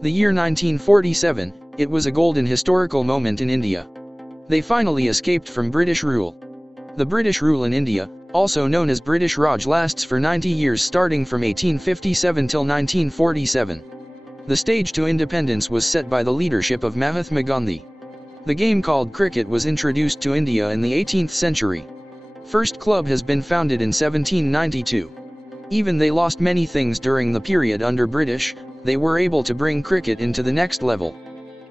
The year 1947, it was a golden historical moment in India. They finally escaped from British rule. The British rule in India, also known as British Raj, lasts for 90 years starting from 1857 till 1947. The stage to independence was set by the leadership of Mahatma Gandhi. The game called cricket was introduced to India in the 18th century. First club has been founded in 1792. Even they lost many things during the period under British, they were able to bring cricket into the next level.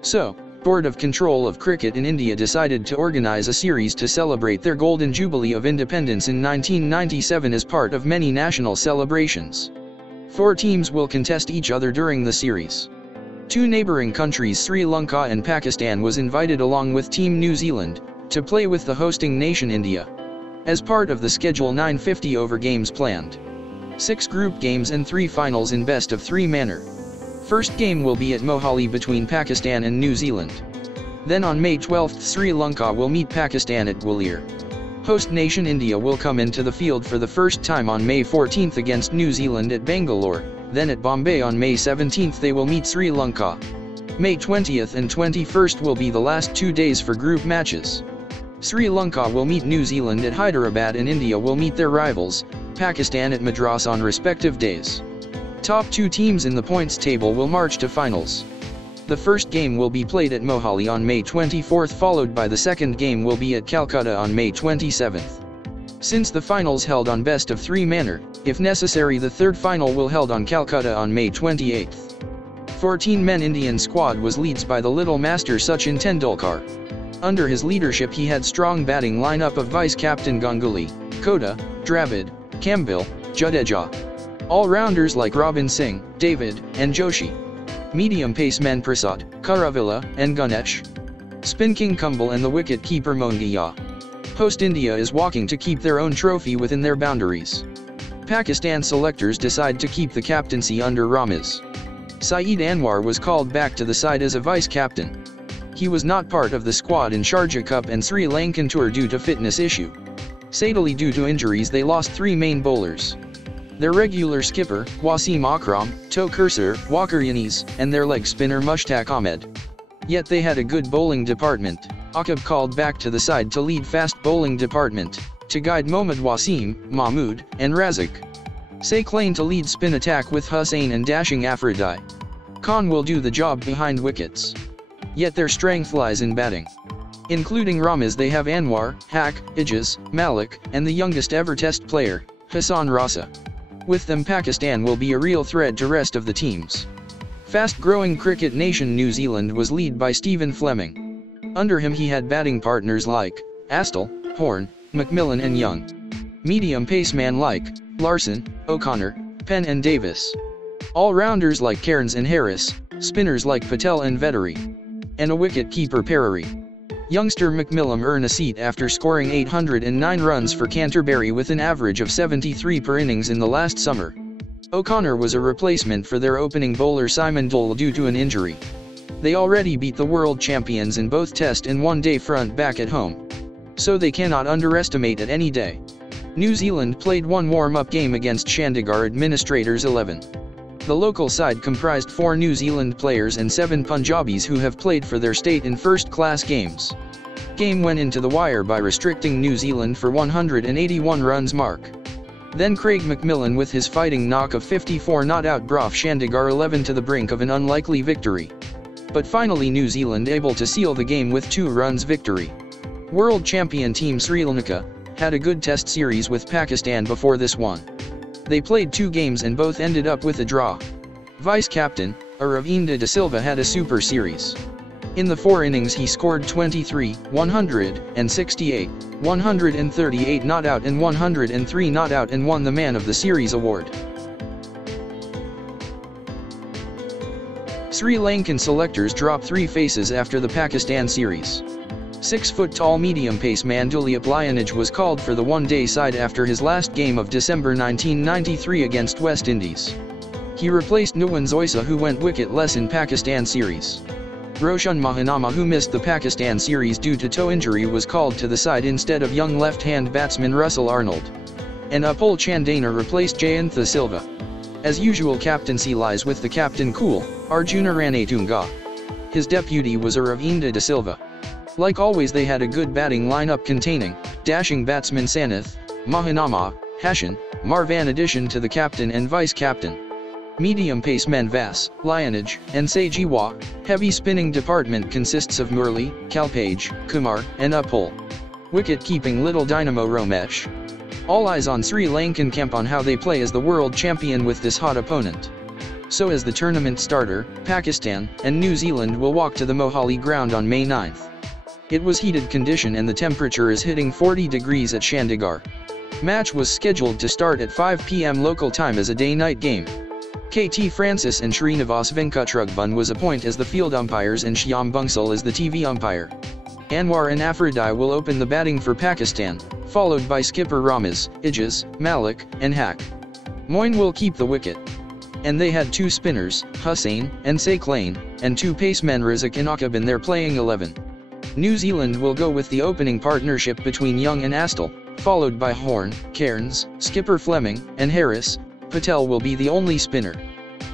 So, Board of Control of Cricket in India decided to organize a series to celebrate their Golden Jubilee of Independence in 1997 as part of many national celebrations. 4 teams will contest each other during the series. 2 neighboring countries, Sri Lanka and Pakistan, was invited along with Team New Zealand, to play with the hosting nation India. As part of the schedule, 9 50-over games planned. 6 group games and 3 finals in best-of-3 manner. First game will be at Mohali between Pakistan and New Zealand. Then on May 12th, Sri Lanka will meet Pakistan at Gwalior. Host nation India will come into the field for the first time on May 14th against New Zealand at Bangalore, then at Bombay on May 17th they will meet Sri Lanka. May 20th and 21st will be the last 2 days for group matches. Sri Lanka will meet New Zealand at Hyderabad and India will meet their rivals, Pakistan at Madras on respective days. Top 2 teams in the points table will march to finals. The first game will be played at Mohali on May 24th, followed by the second game will be at Calcutta on May 27th. Since the finals held on best-of-3 manner, if necessary the third final will held on Calcutta on May 28th. 14-man Indian squad was led by the little master Sachin Tendulkar. Under his leadership he had strong batting lineup of vice-captain Ganguly, Khoda, Dravid, Kambil, Jadeja. All-rounders like Singh, Dravid, and Joshi. Medium pace men Prasad, Kuruvilla, and Ganesh. Spin king Kumble and the wicket-keeper Mongia. Host India is walking to keep their own trophy within their boundaries. Pakistan selectors decide to keep the captaincy under Ramaz. Saeed Anwar was called back to the side as a vice-captain. He was not part of the squad in Sharjah Cup and Sri Lankan tour due to fitness issue. Sadly, due to injuries they lost 3 main bowlers. Their regular skipper, Wasim Akram, toe cursor, Walker Yanis, and their leg spinner Mushtaq Ahmed. Yet they had a good bowling department. Aqib called back to the side to lead fast bowling department, to guide Mohammad Wasim, Mahmood, and Razik. Saqlain to lead spin attack with Hussain and dashing Afridi. Khan will do the job behind wickets. Yet their strength lies in batting. Including Ramaz they have Anwar, Haq, Ijaz, Malik, and the youngest ever test player, Hassan Rasa. With them Pakistan will be a real threat to rest of the teams. Fast-growing cricket nation New Zealand was led by Stephen Fleming. Under him he had batting partners like Astle, Horne, McMillan and Young. Medium paceman like Larson, O'Connor, Penn and Davis. All-rounders like Cairns and Harris, spinners like Patel and Vettori. And a wicket-keeper Perry. Youngster McMillan earned a seat after scoring 809 runs for Canterbury with an average of 73 per innings in the last summer. O'Connor was a replacement for their opening bowler Simon Dole due to an injury. They already beat the world champions in both Test and one-day front back at home. So they cannot underestimate at any day. New Zealand played one warm-up game against Chandigarh Administrators 11. The local side comprised 4 New Zealand players and 7 Punjabis who have played for their state in first-class games. Game went into the wire by restricting New Zealand for 181 runs mark. Then Craig McMillan with his fighting knock of 54 not out brought Chandigarh 11 to the brink of an unlikely victory. But finally New Zealand able to seal the game with 2 runs victory. World champion team Sri Lanka had a good test series with Pakistan before this one. They played 2 games and both ended up with a draw. Vice-captain, Aravinda de Silva had a super series. In the 4 innings he scored 23, 168, 138 not out and 103 not out and won the Man of the Series award. Sri Lankan selectors drop 3 faces after the Pakistan series. 6-foot-tall medium-pace man Duleep Lionage was called for the one-day side after his last game of December 1993 against West Indies. He replaced Nuwan Zoisa who went wicket-less in Pakistan series. Roshan Mahanama who missed the Pakistan series due to toe injury was called to the side instead of young left-hand batsman Russell Arnold. And Upul Chandana replaced Jayantha Silva. As usual, captaincy lies with the captain cool, Arjuna Ranatunga. His deputy was Aravinda de Silva. Like always, they had a good batting lineup containing dashing batsman Sanath, Mahanama, Hashan, Marvan, addition to the captain and vice-captain. Medium pace men Vass, Lionage, and Sajiwa. Heavy spinning department consists of Murli, Kalpage, Kumar, and Upul. Wicket keeping little Dynamo Romesh. All eyes on Sri Lankan camp on how they play as the world champion with this hot opponent. So as the tournament starter, Pakistan and New Zealand will walk to the Mohali ground on May 9th. It was heated condition and the temperature is hitting 40 degrees at Chandigarh. Match was scheduled to start at 5 p.m. local time as a day-night game. KT Francis and Srinivas Venkatrugvan was appointed as the field umpires and Shyam Bansal as the TV umpire. Anwar and Afridi will open the batting for Pakistan, followed by skipper Ramaz, Ijaz, Malik, and Haq. Moin will keep the wicket. And they had two spinners, Hussain and Saqlain, and two pacemen Razak and Aqib in their playing 11. New Zealand will go with the opening partnership between Young and Astle, followed by Horn, Cairns, skipper Fleming, and Harris. Patel will be the only spinner.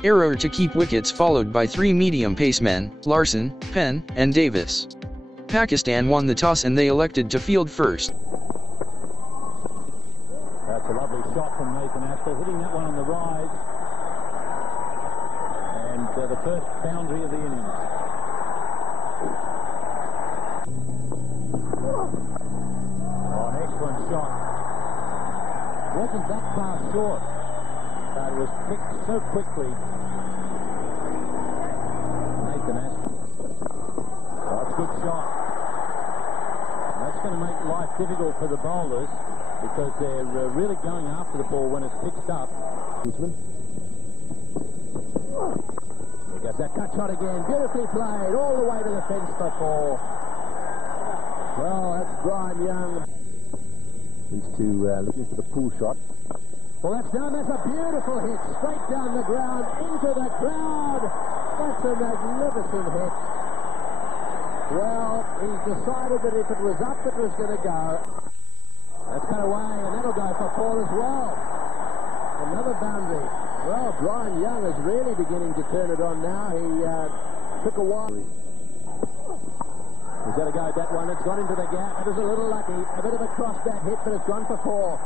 Error to keep wickets, followed by three medium pacemen, Larson, Penn, and Davis. Pakistan won the toss and they elected to field first. That's a lovely shot from Nathan Astle, hitting that one on the rise. And the first boundary of the innings. Oh, an excellent shot. Wasn't that far short. It was picked so quickly. Nathan Astle. Oh, it's a good shot. That's going to make life difficult for the bowlers because they're really going after the ball when it's pitched up. There goes that cut shot again. Beautifully played all the way to the fence for four. Well, that's Brian Young. These two looking for the pull shot. Well, that's down. That's a beautiful hit. Straight down the ground, into the crowd. That's a magnificent hit. Well, he's decided that if it was up, it was going to go. That's cut away, and that'll go for four as well. Another boundary. Well, Brian Young is really beginning to turn it on now. He took a while. He's got to go that one. It's gone into the gap. It was a little lucky. A bit of a cross bat hit, but it's gone for four.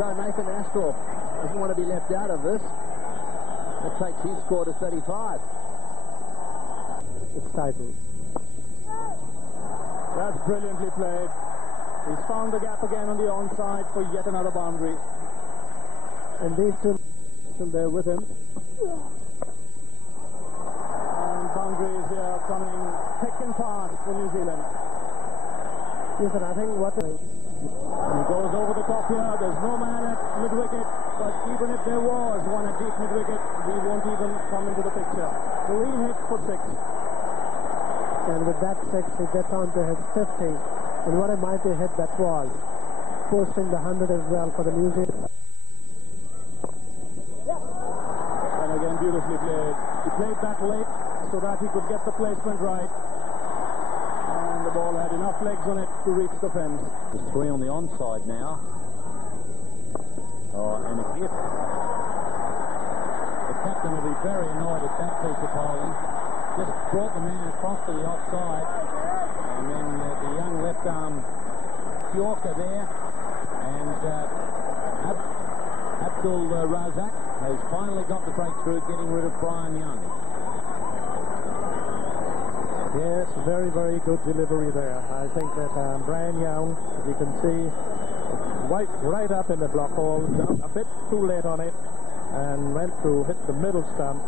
So Nathan Astle doesn't want to be left out of this. That takes his score to 35. It's tightened. That's brilliantly played. He's found the gap again on the onside for yet another boundary. And these two still there with him. And boundaries here coming thick and fast for New Zealand. Listen, I think what he goes over the top here. There's no man at mid-wicket, but even if there was one at deep mid-wicket, we won't even come into the picture. Green hits for 6. And with that 6, he gets on to his 50. And what a mighty hit that was. Posting the 100 as well for the New Zealand. And again, beautifully played. He played that late so that he could get the placement right. And the ball had enough legs on it to reach the fence. There's 3 on the onside now. Oh, and if the captain will be very annoyed at that piece of bowling. Just brought the man across to the offside, and then the young left arm Yorker there, and Abdul Razak has finally got the breakthrough, getting rid of Brian Young. Yes, very, very good delivery there. I think that Brian Young, as you can see, right up in the block hole, a bit too late on it, and went to hit the middle stump.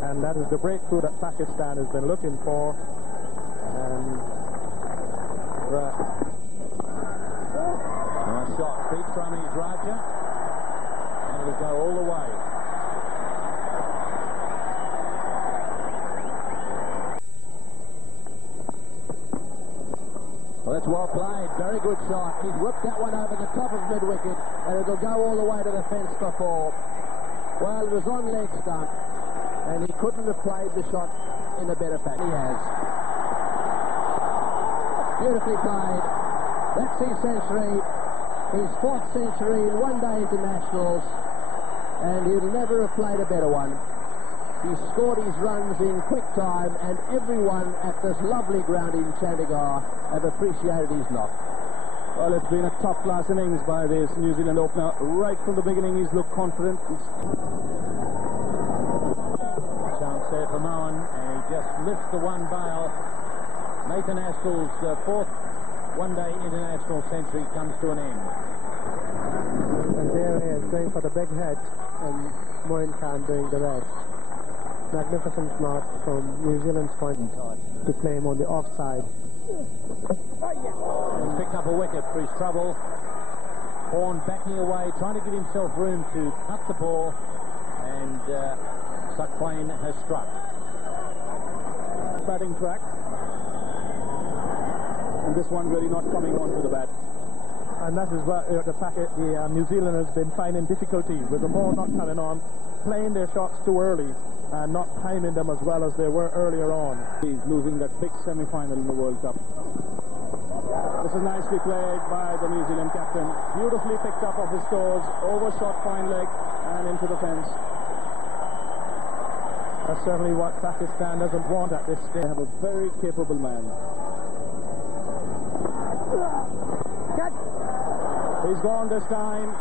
And that is the breakthrough that Pakistan has been looking for. And nice shot. Beat from his Raja. And it'll go all the way. Well, that's well played. Very good shot. He's whipped that one over the top of mid-wicket. And it'll go all the way to the fence for 4. Well, it was on leg stump. And he couldn't have played the shot in a better fashion. He has. Beautifully played. That's his century. His 4th century in one-day internationals. and he'll never have played a better one. He scored his runs in quick time, and everyone at this lovely ground in Chandigarh have appreciated his knock. Well, it's been a top-class innings by this New Zealand opener. Right from the beginning, he's looked confident. Chance there for Nayan, and he just lifts the one bail. Nathan Aspel's fourth one-day international century comes to an end. And there he is, going for the big hit, and Moin Khan doing the rest. Magnificent mark from New Zealand's point to play him on the offside. He's picked up a wicket for his trouble. Horn backing away, trying to give himself room to cut the ball, and Sachin has struck. Batting track. And this one really not coming onto the bat. And that is what the New Zealand has been finding difficulty with the ball not coming on, playing their shots too early and not timing them as well as they were earlier on. He's losing that big semi-final in the World Cup. This is nicely played by the New Zealand captain. Beautifully picked up off his toes, overshot fine leg and into the fence. That's certainly what Pakistan doesn't want at this stage. They have a very capable man. He's gone this time,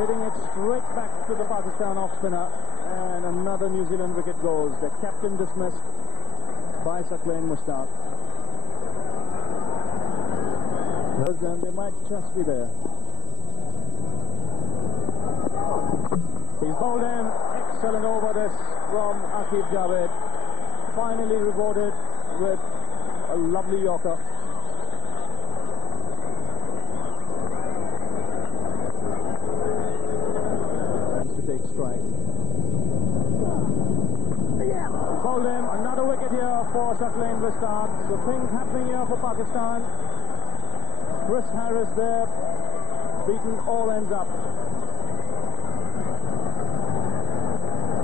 hitting it straight back to the Pakistan off-spinner, and another New Zealand wicket goes. The captain dismissed by Sachin Mushtaq. And they might just be there. He's bowled in, excellent over this from Akif Dravid, finally rewarded with a lovely yorker. Take strike. Bowled in, another wicket here for Sachin Mushtaq. So things happening here for Pakistan. Chris Harris there, beaten all ends up.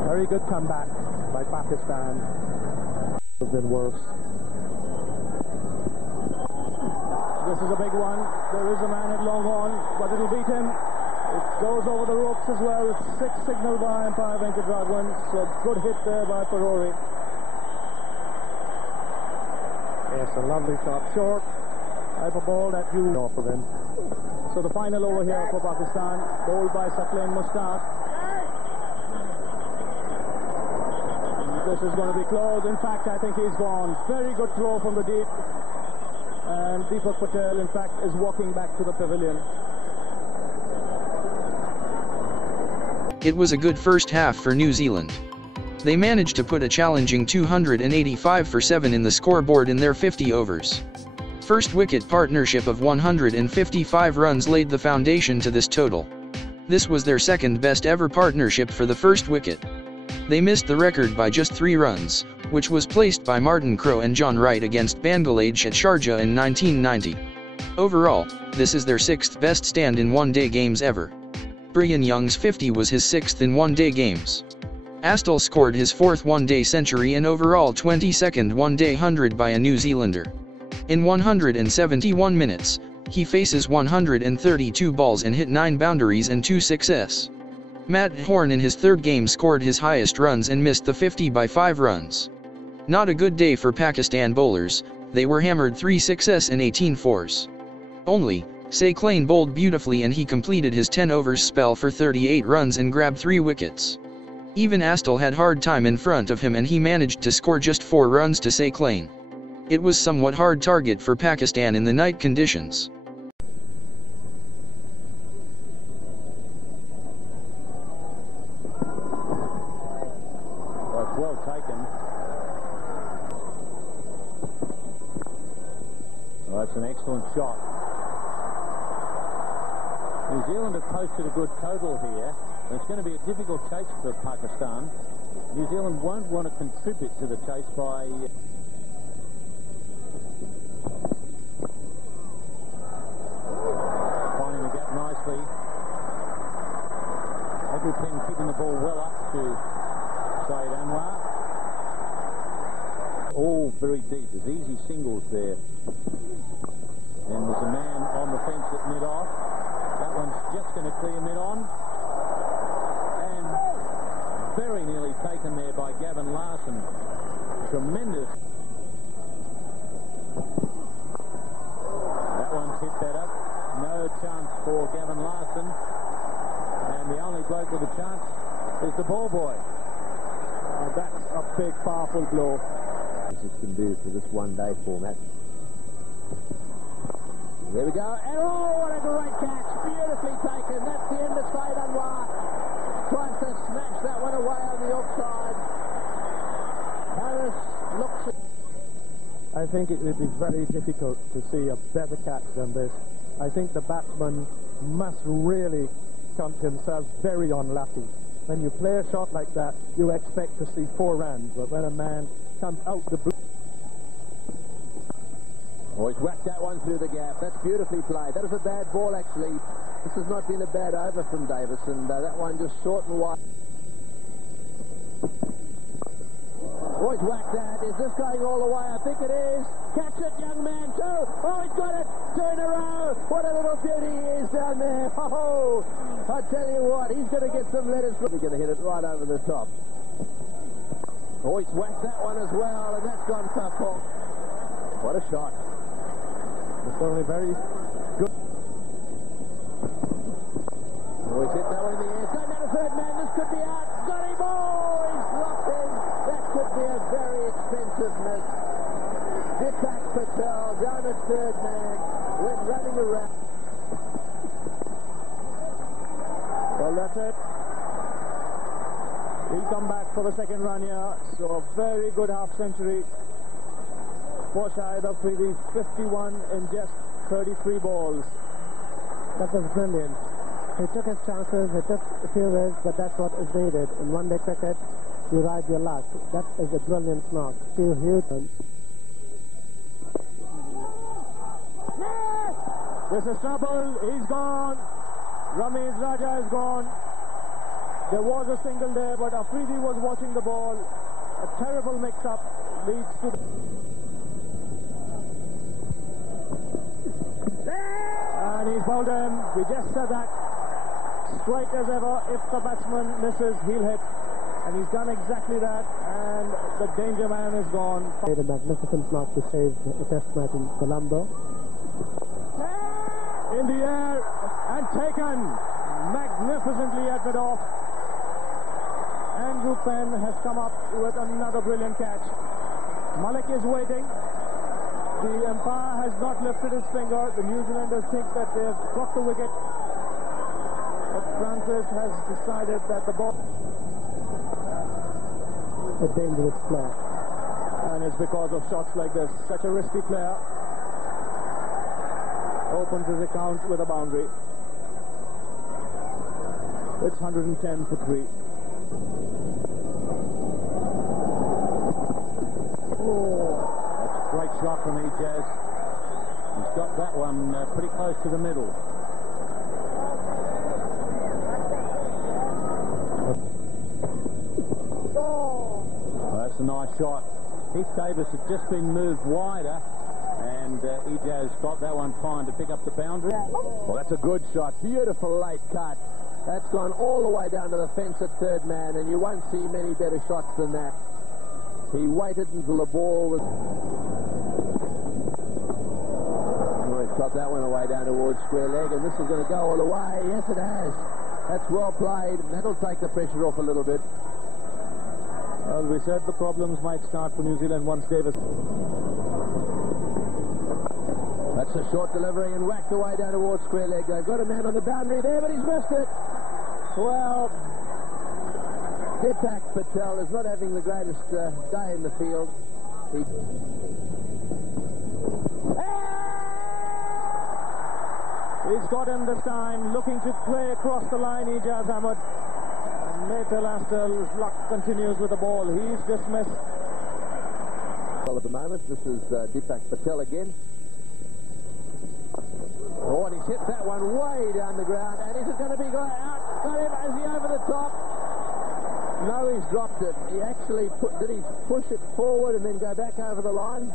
Very good comeback by Pakistan. Has been worse. This is a big one. There is a man at long on, but it'll beat him. It goes over the ropes as well. 6 signaled by umpire Venkatesh. So good hit there by Perori. Yes, a lovely shot. Short. Type of ball that you off of him. So the final over here for Pakistan, bowled by Sachin Mushtaq. This is going to be close. In fact, I think he's gone. Very good throw from the deep. And Deepak Patel, in fact, is walking back to the pavilion. It was a good first half for New Zealand. They managed to put a challenging 285 for 7 in the scoreboard in their 50 overs. First wicket partnership of 155 runs laid the foundation to this total. This was their second best ever partnership for the first wicket. They missed the record by just 3 runs, which was placed by Martin Crowe and John Wright against Bangladesh at Sharjah in 1990. Overall, this is their 6th best stand in one-day games ever. Brian Young's 50 was his 6th in one-day games. Astle scored his 4th one-day century and overall 22nd one-day 100 by a New Zealander. In 171 minutes, he faces 132 balls and hit 9 boundaries and 2 sixes. Matt Horn in his 3rd game scored his highest runs and missed the 50 by 5 runs. Not a good day for Pakistan bowlers, they were hammered 3 sixes and 18 fours. Only, Sachin bowled beautifully and he completed his 10 overs spell for 38 runs and grabbed 3 wickets. Even Astle had hard time in front of him and he managed to score just 4 runs to Sachin. It was somewhat hard target for Pakistan in the night conditions. Well, it's well taken. Well, that's an excellent shot. New Zealand have posted a good total here. It's going to be a difficult chase for Pakistan. New Zealand won't want to contribute to the chase by... finding the gap nicely. Every pin keeping the ball well up to Syed Anwar. All very deep. There's easy singles there. And there's a man on the fence at mid-off. That one's just going to clear mid-on. very nearly taken there by Gavin Larson. Tremendous. That one's hit better. No chance for Gavin Larson. And the only bloke with a chance is the ball boy. That's a big, powerful blow. This can do for this one-day format. There we go. And oh, what a great catch. Beautifully taken. That's the end of Said Anwar. Tries to smash that one away on the offside. Harris looks... I think it would be very difficult to see a better catch than this. I think the batsman must really count himself very unlucky. When you play a shot like that, you expect to see 4 runs, but when a man comes out the blue... Oh, he's whacked that one through the gap. That's beautifully played. That was a bad ball, actually. This has not been a bad over from Davis, and that one just short and wide. Oh, he's whacked that. Is this going all the way? I think it is. Catch it, young man, too. Oh, he's got it. 2 in a row. What a little beauty he is down there. Oh, I tell you what, he's going to get some letters. He's going to hit it right over the top. Oh, he's whacked that one as well, and that's gone tough off. What a shot. It's only very good. Oh, he's hit that one in the air. It's going down to third man. This could be out. Got him. Oh, he's dropped in. That could be a very expensive miss. Deepak Patel down at third man. Went running around. Well, that's it. He'll come back for the second run here. So a very good half century for Shahid Afridi's 51 in just 33 balls. That was brilliant. He took his chances, he took a few risks, but that's what is needed. In one-day cricket, you ride your luck. That is a brilliant knock. Few huge. This is trouble. He's gone. Ramesh Raja is gone. There was a single there, but Afridi was watching the ball. A terrible mix-up leads to... And he's bowled him. We just said that. Straight as ever. If the batsman misses, he'll hit. And he's done exactly that. And the danger man is gone. Made a magnificent knock to save the test match in Colombo. In the air and taken magnificently at mid-off. Andrew Penn has come up with another brilliant catch. Malik is waiting. The umpire has not lifted his finger. The New Zealanders think that they've got the wicket. But Francis has decided that the ball... A dangerous play. And it's because of shots like this. Such a risky player opens his account with a boundary. It's 110 for 3. Oh, that's a great shot from Ajay. He's got that one pretty close to the middle. Oh, that's a nice shot. Heath Davis had just been moved wider, and Ajay's got that one fine to pick up the boundary. Well, that's a good shot. Beautiful late cut. That's gone all the way down to the fence at third man, and you won't see many better shots than that. He waited until the ball was... Oh, he's got that one away down towards square leg, and this is going to go all the way. Yes, it has. That's well played. That'll take the pressure off a little bit. Well, we said the problems might start for New Zealand once Davis... That's a short delivery and whacked away down towards square leg. They've got a man on the boundary there, but he's missed it. Well, Deepak Patel is not having the greatest day in the field. He's got him this time, looking to play across the line, Ijaz Ahmed. And Nathan Astel's luck continues with the ball. He's dismissed. Well, at the moment, this is Deepak Patel again. Oh, and he's hit that one way down the ground, and is it going to be going out? Got him, is he over the top? No, he's dropped it. He actually did he push it forward and then go back over the line?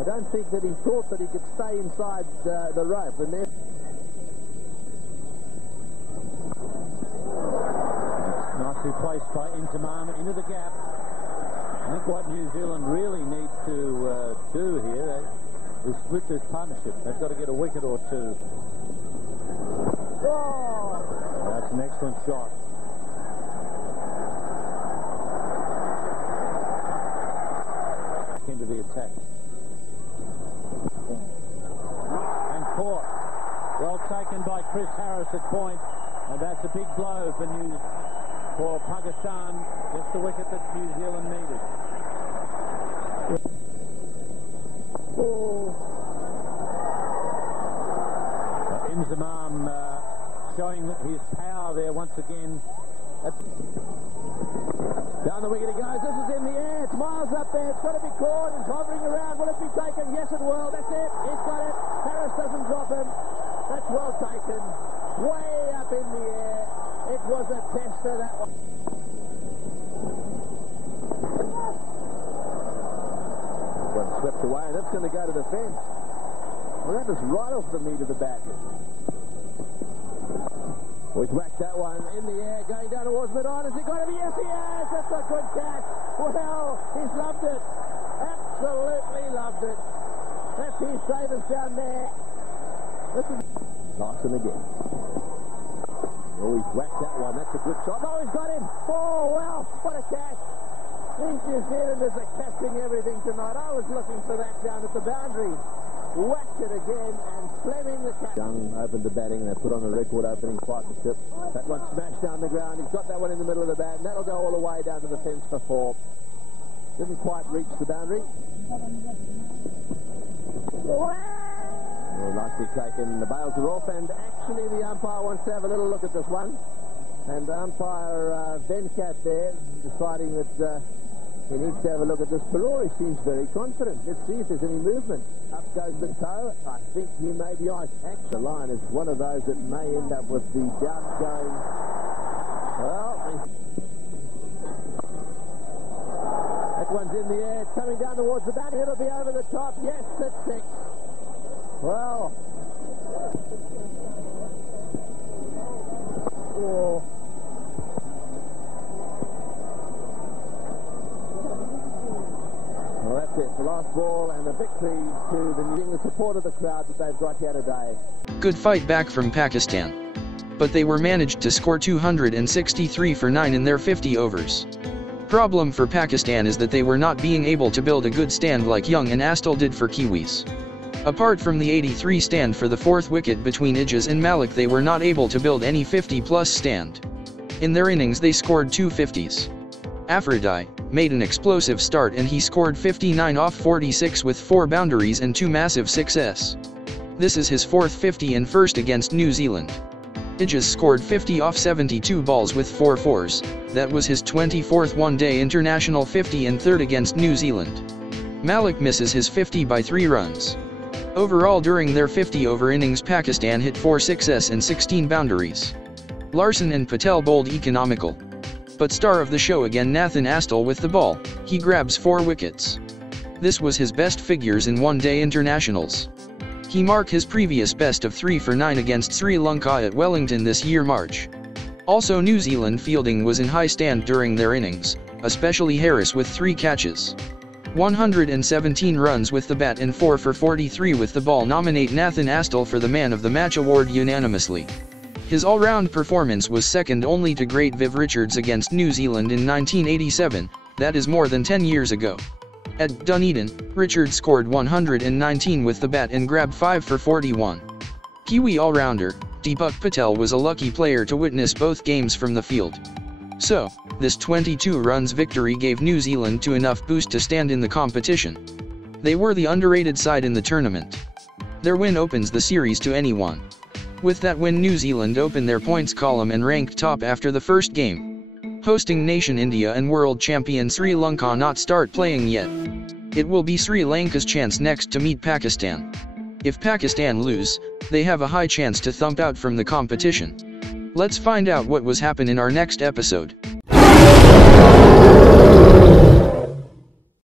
I don't think that he thought that he could stay inside the rope, and then... Not to place by Inzamam into the gap. I think what New Zealand really need to do here is split this partnership. They've got to get a wicket or two. That's an excellent shot. Into the attack. And caught. Well taken by Chris Harris at point. And that's a big blow for Pakistan. Just the wicket that New Zealand needed. Inzamam showing his power there once again. Down the wicket he goes. This is in the air. It's miles up there. It's got to be caught. It's hovering around. Will it be taken? Yes, it will. That's it. He's got it. Harris doesn't drop him. That's well taken. Way up in the air. It was a tester, that one. One swept away, and that's going to go to the fence. Well, that was right off the meat of the bat. Well, he's whacked that one in the air, going down towards mid-on. Has he got to be? Yes, he has. That's a good catch. Well, he's loved it. Absolutely loved it. That's his savers down there. Nice one again. Oh, he's whacked that one. That's a good shot. Oh, he's got him. Oh, well, what a catch. These New Zealanders are catching everything tonight. I was looking for that down at the boundary. Whacked it again, and Fleming the catch. Young opened the batting. They put on a record opening partnership. That one smashed down the ground. He's got that one in the middle of the bat, and that'll go all the way down to the fence for 4. Didn't quite reach the boundary. Well, nicely taken. The bails are off, and actually the umpire wants to have a little look at this one. And umpire Venkat there deciding that he needs to have a look at this. Perori seems very confident. Let's see if there's any movement. Up goes the toe. I think he may be ice. The line is one of those that may end up with the doubts going. Well, that one's in the air. It's coming down towards the bat. It'll be over the top. Yes, it's 6. Well. Oh. Well, that's it. The last ball and a victory to the support of the crowd that they've got here today. Good fight back from Pakistan. But they were managed to score 263 for 9 in their 50 overs. Problem for Pakistan is that they were not being able to build a good stand like Young and Astle did for Kiwis. Apart from the 83 stand for the 4th wicket between Ajay and Malik, they were not able to build any 50-plus stand. In their innings they scored 2 50s. Afridi made an explosive start and he scored 59 off 46 with 4 boundaries and 2 massive sixes. This is his 4th 50 and first against New Zealand. Ajay scored 50 off 72 balls with 4 fours. That was his 24th one-day international 50 and 3rd against New Zealand. Malik misses his 50 by 3 runs. Overall during their 50-over innings Pakistan hit 4 sixes and 16 boundaries. Larson and Patel bowled economical. But star of the show again Nathan Astle with the ball, he grabs 4 wickets. This was his best figures in one-day internationals. He marked his previous best of 3 for 9 against Sri Lanka at Wellington this year March. Also New Zealand fielding was in high stand during their innings, especially Harris with 3 catches. 117 runs with the bat and 4 for 43 with the ball nominate Nathan Astle for the Man of the Match award unanimously. His all-round performance was second only to great Viv Richards against New Zealand in 1987, that is more than 10 years ago. At Dunedin, Richards scored 119 with the bat and grabbed 5 for 41. Kiwi all-rounder, Deepak Patel was a lucky player to witness both games from the field. So, this 22 runs victory gave New Zealand enough boost to stand in the competition. They were the underrated side in the tournament. Their win opens the series to anyone. With that win New Zealand opened their points column and ranked top after the first game. Hosting nation India and world champion Sri Lanka not start playing yet. It will be Sri Lanka's chance next to meet Pakistan. If Pakistan lose, they have a high chance to thump out from the competition. Let's find out what was happen in our next episode.